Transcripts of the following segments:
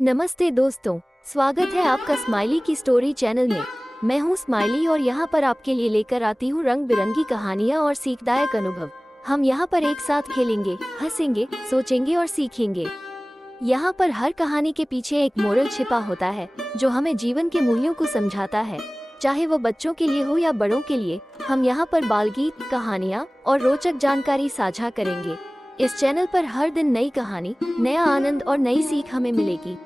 नमस्ते दोस्तों, स्वागत है आपका स्माइली की स्टोरी चैनल में। मैं हूं स्माइली और यहाँ पर आपके लिए लेकर आती हूँ रंग बिरंगी कहानियाँ और सीखदायक अनुभव। हम यहाँ पर एक साथ खेलेंगे, हंसेंगे, सोचेंगे और सीखेंगे। यहाँ पर हर कहानी के पीछे एक मोरल छिपा होता है जो हमें जीवन के मूल्यों को समझाता है, चाहे वो बच्चों के लिए हो या बड़ों के लिए। हम यहाँ पर बाल गीत, कहानियाँ और रोचक जानकारी साझा करेंगे। इस चैनल पर हर दिन नई कहानी, नया आनंद और नई सीख हमें मिलेगी।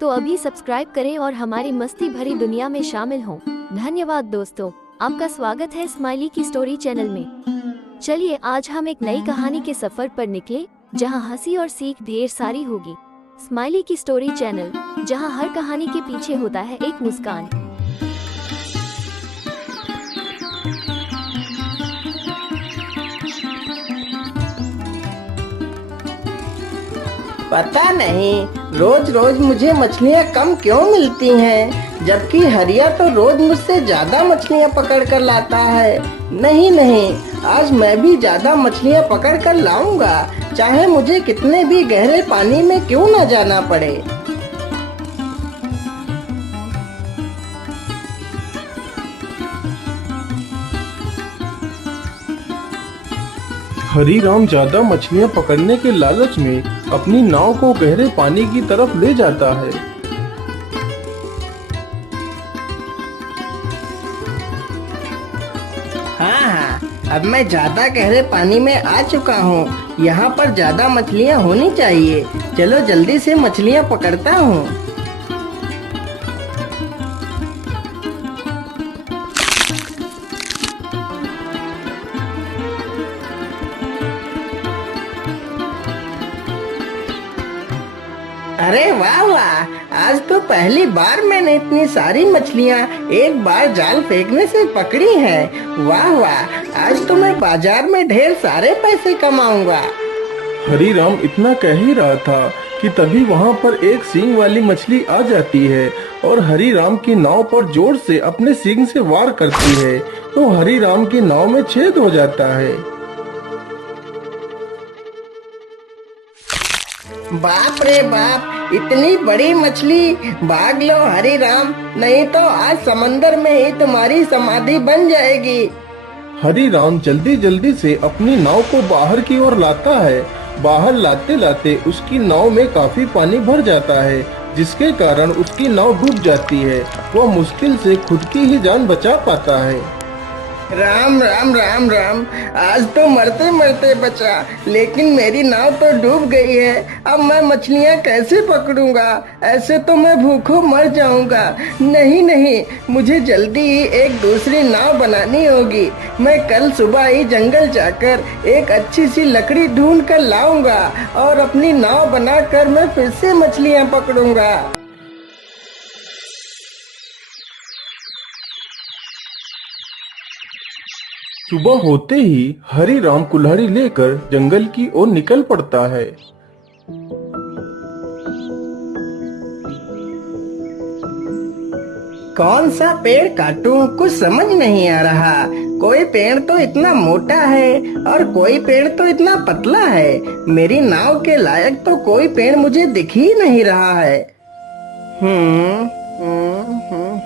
तो अभी सब्सक्राइब करें और हमारी मस्ती भरी दुनिया में शामिल हों। धन्यवाद दोस्तों, आपका स्वागत है स्माइली की स्टोरी चैनल में। चलिए आज हम एक नई कहानी के सफर पर निकले, जहां हंसी और सीख ढेर सारी होगी। स्माइली की स्टोरी चैनल, जहां हर कहानी के पीछे होता है एक मुस्कान। पता नहीं रोज रोज मुझे मछलियाँ कम क्यों मिलती हैं, जबकि हरिया तो रोज मुझसे ज्यादा मछलियाँ पकड़ कर लाता है। नहीं नहीं, आज मैं भी ज्यादा मछलियाँ पकड़ कर लाऊंगा, चाहे मुझे कितने भी गहरे पानी में क्यों न जाना पड़े। हरीराम ज्यादा मछलियां पकड़ने के लालच में अपनी नाव को गहरे पानी की तरफ ले जाता है। हाँ, अब मैं ज्यादा गहरे पानी में आ चुका हूँ। यहाँ पर ज्यादा मछलियाँ होनी चाहिए। चलो जल्दी से मछलियाँ पकड़ता हूँ। अरे वाह वाह, आज तो पहली बार मैंने इतनी सारी मछलियाँ एक बार जाल फेंकने से पकड़ी हैं। वाह वाह, आज तो मैं बाजार में ढेर सारे पैसे कमाऊंगा। हरीराम इतना कह ही रहा था कि तभी वहाँ पर एक सींग वाली मछली आ जाती है और हरीराम की नाव पर जोर से अपने सींग से वार करती है, तो हरीराम की नाव में छेद हो जाता है। बाप रे बाप, इतनी बड़ी मछली! भाग लो हरीराम, नहीं तो आज समंदर में ही तुम्हारी समाधि बन जाएगी। हरीराम जल्दी जल्दी से अपनी नाव को बाहर की ओर लाता है। बाहर लाते लाते उसकी नाव में काफी पानी भर जाता है, जिसके कारण उसकी नाव डूब जाती है। वह मुश्किल से खुद की ही जान बचा पाता है। राम राम राम राम, आज तो मरते मरते बचा, लेकिन मेरी नाव तो डूब गई है। अब मैं मछलियाँ कैसे पकड़ूंगा? ऐसे तो मैं भूखों मर जाऊंगा। नहीं नहीं, मुझे जल्दी ही एक दूसरी नाव बनानी होगी। मैं कल सुबह ही जंगल जाकर एक अच्छी सी लकड़ी ढूंढ कर लाऊंगा और अपनी नाव बनाकर मैं फिर से मछलियाँ पकड़ूंगा। सुबह होते ही हरीराम कुल्हाड़ी लेकर जंगल की ओर निकल पड़ता है। कौन सा पेड़ काटूं, कुछ समझ नहीं आ रहा। कोई पेड़ तो इतना मोटा है और कोई पेड़ तो इतना पतला है। मेरी नाव के लायक तो कोई पेड़ मुझे दिख ही नहीं रहा है।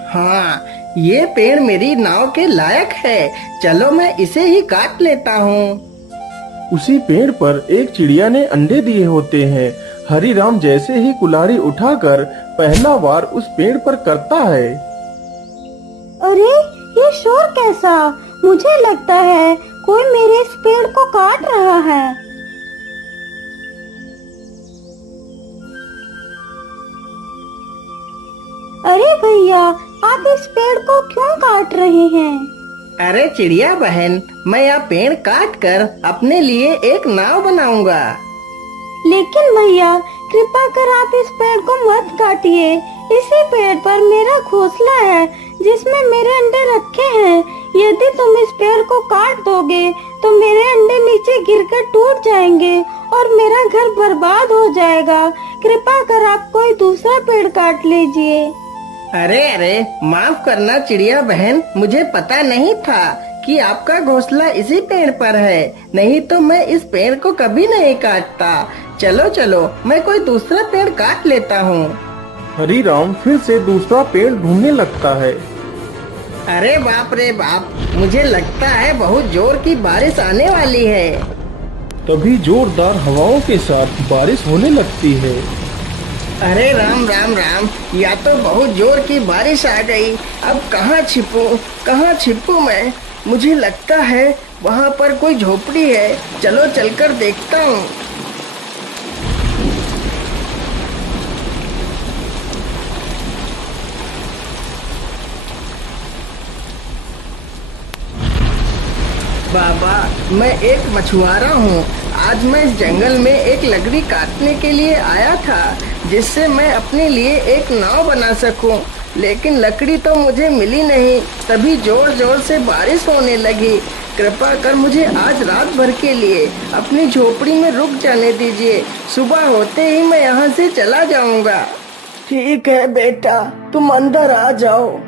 हाँ, ये पेड़ मेरी नाव के लायक है। चलो मैं इसे ही काट लेता हूँ। उसी पेड़ पर एक चिड़िया ने अंडे दिए होते हैं। हरीराम जैसे ही कुल्हाड़ी उठाकर पहला वार उस पेड़ पर करता है। अरे ये शोर कैसा? मुझे लगता है कोई मेरे इस पेड़ को काट रहा है। अरे भैया, आप इस पेड़ को क्यों काट रहे हैं? अरे चिड़िया बहन, मैं यह पेड़ काट कर अपने लिए एक नाव बनाऊंगा। लेकिन भैया, कृपा कर आप इस पेड़ को मत काटिए। इसी पेड़ पर मेरा घोंसला है जिसमें मेरे अंडे रखे हैं। यदि तुम इस पेड़ को काट दोगे तो मेरे अंडे नीचे गिरकर टूट जाएंगे और मेरा घर बर्बाद हो जाएगा। कृपा कर आप कोई दूसरा पेड़ काट लीजिए। अरे अरे, माफ करना चिड़िया बहन, मुझे पता नहीं था कि आपका घोंसला इसी पेड़ पर है। नहीं तो मैं इस पेड़ को कभी नहीं काटता। चलो चलो, मैं कोई दूसरा पेड़ काट लेता हूँ। हरीराम फिर से दूसरा पेड़ ढूंढने लगता है। अरे बाप रे बाप, मुझे लगता है बहुत जोर की बारिश आने वाली है। तभी जोरदार हवाओं के साथ बारिश होने लगती है। अरे राम राम राम, या तो बहुत जोर की बारिश आ गई। अब कहाँ छिपूं मैं? मुझे लगता है वहाँ पर कोई झोपड़ी है। चलो चलकर देखता हूँ। बाबा, मैं एक मछुआरा हूँ। आज मैं इस जंगल में एक लकड़ी काटने के लिए आया था, जिससे मैं अपने लिए एक नाव बना सकूं। लेकिन लकड़ी तो मुझे मिली नहीं। तभी जोर जोर से बारिश होने लगी। कृपा कर मुझे आज रात भर के लिए अपनी झोपड़ी में रुक जाने दीजिए। सुबह होते ही मैं यहाँ से चला जाऊंगा। ठीक है बेटा, तुम अंदर आ जाओ।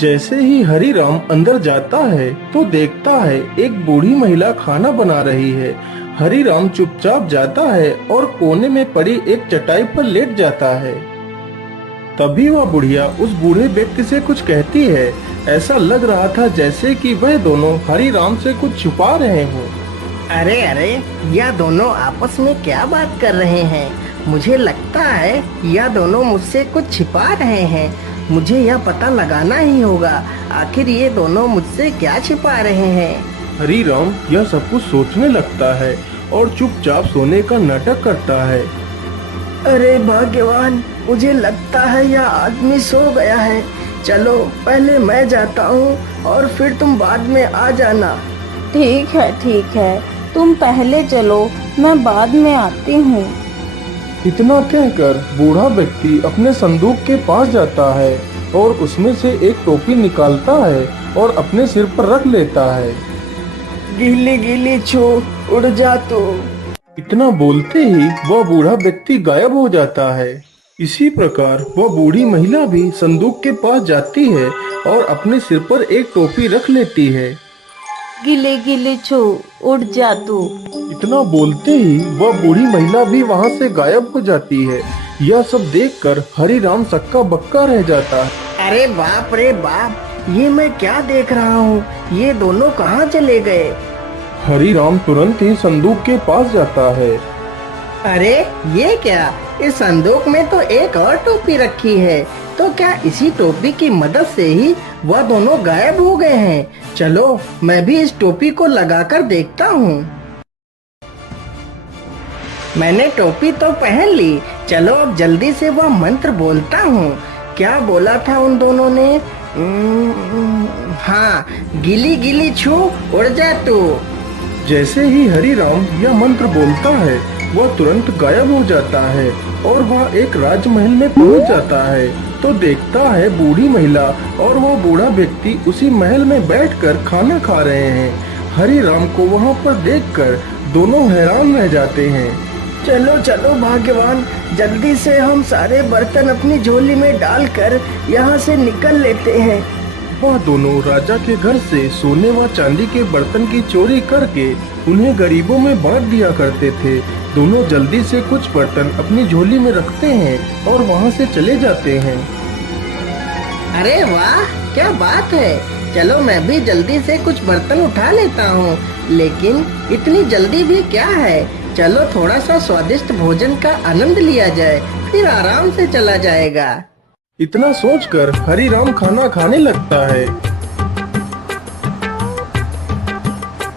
जैसे ही हरीराम अंदर जाता है तो देखता है एक बूढ़ी महिला खाना बना रही है। हरीराम चुपचाप जाता है और कोने में पड़ी एक चटाई पर लेट जाता है। तभी वह बुढ़िया उस बूढ़े व्यक्ति से कुछ कहती है। ऐसा लग रहा था जैसे कि वह दोनों हरीराम से कुछ छुपा रहे हों। अरे अरे, यह दोनों आपस में क्या बात कर रहे हैं? मुझे लगता है यह दोनों मुझसे कुछ छिपा रहे हैं। मुझे यह पता लगाना ही होगा, आखिर ये दोनों मुझसे क्या छिपा रहे हैं। हरीराम यह सब कुछ सोचने लगता है और चुपचाप सोने का नाटक करता है। अरे भाग्यवान, मुझे लगता है यह आदमी सो गया है। चलो पहले मैं जाता हूँ और फिर तुम बाद में आ जाना। ठीक है, तुम पहले चलो, मैं बाद में आती हूँ। इतना कहकर बूढ़ा व्यक्ति अपने संदूक के पास जाता है और उसमें से एक टोपी निकालता है और अपने सिर पर रख लेता है। गीली गीली छू, उड़ जा तू। इतना बोलते ही वह बूढ़ा व्यक्ति गायब हो जाता है। इसी प्रकार वह बूढ़ी महिला भी संदूक के पास जाती है और अपने सिर पर एक टोपी रख लेती है। गिले गिले छू, उड़ जा तू। इतना बोलते ही वह बूढ़ी महिला भी वहाँ से गायब हो जाती है। यह सब देखकर हरीराम सक्का बक्का रह जाता है। अरे बाप रे बाप, ये मैं क्या देख रहा हूँ? ये दोनों कहाँ चले गए? हरीराम तुरंत ही संदूक के पास जाता है। अरे ये क्या? इस संदूक में तो एक और टोपी रखी है। तो क्या इसी टोपी की मदद से ही वह दोनों गायब हो गए हैं? चलो मैं भी इस टोपी को लगाकर देखता हूँ। मैंने टोपी तो पहन ली। चलो अब जल्दी से वह मंत्र बोलता हूँ। क्या बोला था उन दोनों ने? हाँ, गिली गिली छू, उड़ जा तू। जैसे ही हरीराम यह मंत्र बोलता है वह तुरंत गायब हो जाता है और वह एक राजमहल में पहुंच जाता है। तो देखता है बूढ़ी महिला और वो बूढ़ा व्यक्ति उसी महल में बैठकर खाना खा रहे हैं। हरीराम को वहां पर देखकर दोनों हैरान रह जाते हैं। चलो चलो भाग्यवान, जल्दी से हम सारे बर्तन अपनी झोली में डालकर यहाँ से निकल लेते हैं। वह दोनों राजा के घर से सोने व चांदी के बर्तन की चोरी करके उन्हें गरीबों में बांट दिया करते थे। दोनों जल्दी से कुछ बर्तन अपनी झोली में रखते हैं और वहां से चले जाते हैं। अरे वाह, क्या बात है! चलो मैं भी जल्दी से कुछ बर्तन उठा लेता हूँ। लेकिन इतनी जल्दी भी क्या है? चलो थोड़ा सा स्वादिष्ट भोजन का आनंद लिया जाए, फिर आराम से चला जाएगा। इतना सोचकर हरीराम खाना खाने लगता है।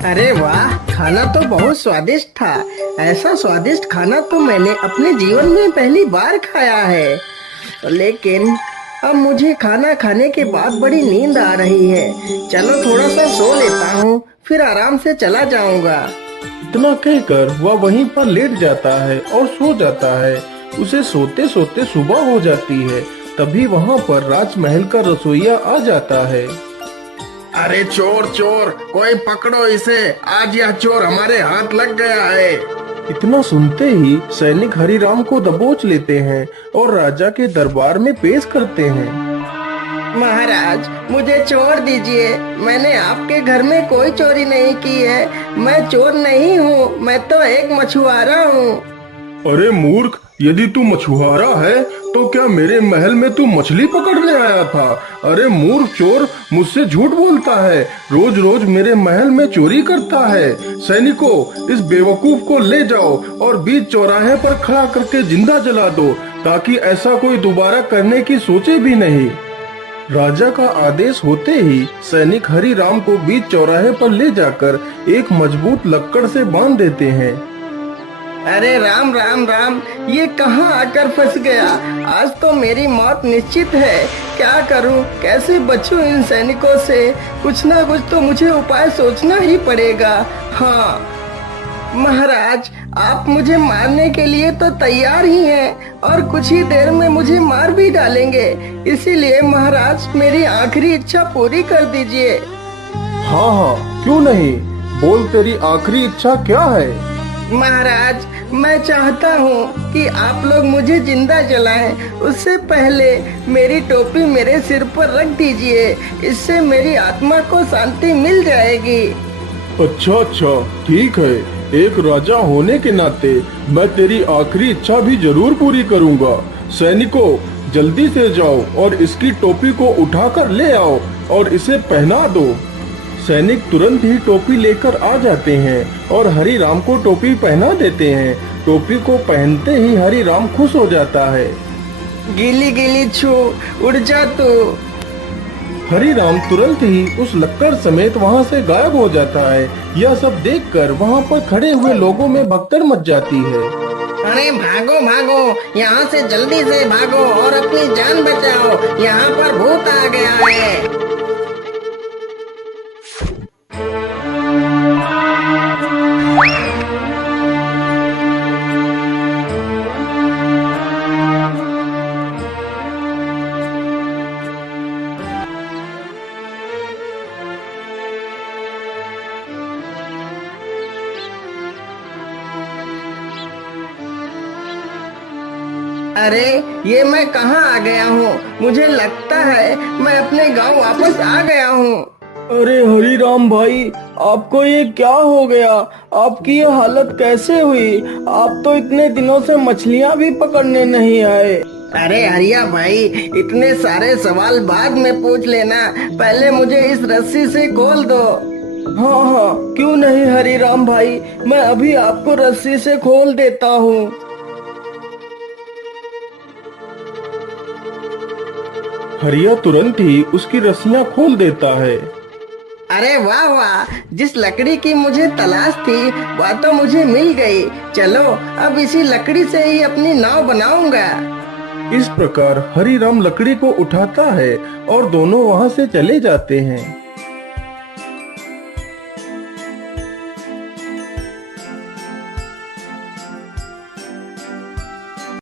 अरे वाह, खाना तो बहुत स्वादिष्ट था। ऐसा स्वादिष्ट खाना तो मैंने अपने जीवन में पहली बार खाया है। लेकिन अब मुझे खाना खाने के बाद बड़ी नींद आ रही है। चलो थोड़ा सा सो लेता हूँ, फिर आराम से चला जाऊंगा। इतना कहकर वह वहीं पर लेट जाता है और सो जाता है। उसे सोते सोते सुबह हो जाती है। तभी वहाँ पर राजमहल का रसोइया आ जाता है। अरे चोर चोर, कोई पकड़ो इसे, आज यह चोर हमारे हाथ लग गया है। इतना सुनते ही सैनिक हरीराम को दबोच लेते हैं और राजा के दरबार में पेश करते हैं। महाराज, मुझे छोड़ दीजिए। मैंने आपके घर में कोई चोरी नहीं की है। मैं चोर नहीं हूँ, मैं तो एक मछुआरा हूँ। अरे मूर्ख, यदि तू मछुआरा है तो क्या मेरे महल में तू मछली पकड़ने आया था? अरे मूर्ख चोर, मुझसे झूठ बोलता है, रोज रोज मेरे महल में चोरी करता है। सैनिकों, इस बेवकूफ को ले जाओ और बीच चौराहे पर खड़ा करके जिंदा जला दो, ताकि ऐसा कोई दोबारा करने की सोचे भी नहीं। राजा का आदेश होते ही सैनिक हरि राम को बीच चौराहे पर ले जाकर एक मजबूत लक्कड़ से बांध देते हैं। अरे राम राम राम, ये कहाँ आकर फंस गया? आज तो मेरी मौत निश्चित है। क्या करूं, कैसे बचूं इन सैनिकों से? कुछ ना कुछ तो मुझे उपाय सोचना ही पड़ेगा। हाँ महाराज, आप मुझे मारने के लिए तो तैयार ही हैं और कुछ ही देर में मुझे मार भी डालेंगे। इसीलिए महाराज, मेरी आखिरी इच्छा पूरी कर दीजिए। हाँ हाँ, क्यों नहीं, बोल तेरी आखिरी इच्छा क्या है? महाराज, मैं चाहता हूँ कि आप लोग मुझे जिंदा जलाएं। उससे पहले मेरी टोपी मेरे सिर पर रख दीजिए, इससे मेरी आत्मा को शांति मिल जाएगी। अच्छा अच्छा, ठीक है। एक राजा होने के नाते मैं तेरी आखिरी इच्छा भी जरूर पूरी करूँगा। सैनिकों, जल्दी से जाओ और इसकी टोपी को उठाकर ले आओ और इसे पहना दो। सैनिक तुरंत ही टोपी लेकर आ जाते हैं और हरि राम को टोपी पहना देते हैं। टोपी को पहनते ही हरि राम खुश हो जाता है। गीली गीली छू, उड़ जा तू। हरि राम तुरंत ही उस लक्कड़ समेत वहाँ से गायब हो जाता है। यह सब देखकर वहाँ पर खड़े हुए लोगों में भगदड़ मच जाती है। अरे भागो भागो, यहाँ से जल्दी से भागो और अपनी जान बचाओ, यहाँ पर भूत आ गया है। अरे ये मैं कहाँ आ गया हूँ? मुझे लगता है मैं अपने गांव वापस आ गया हूँ। अरे हरि राम भाई, आपको ये क्या हो गया? आपकी ये हालत कैसे हुई? आप तो इतने दिनों से मछलियाँ भी पकड़ने नहीं आए। अरे हरिया भाई, इतने सारे सवाल बाद में पूछ लेना, पहले मुझे इस रस्सी से खोल दो। हाँ हाँ, क्यों नहीं हरि राम भाई, मैं अभी आपको रस्सी से खोल देता हूँ। हरिया तुरंत ही उसकी रस्सियाँ खोल देता है। अरे वाह वाह, जिस लकड़ी की मुझे तलाश थी वह तो मुझे मिल गई। चलो अब इसी लकड़ी से ही अपनी नाव बनाऊंगा। इस प्रकार हरि राम लकड़ी को उठाता है और दोनों वहाँ से चले जाते हैं।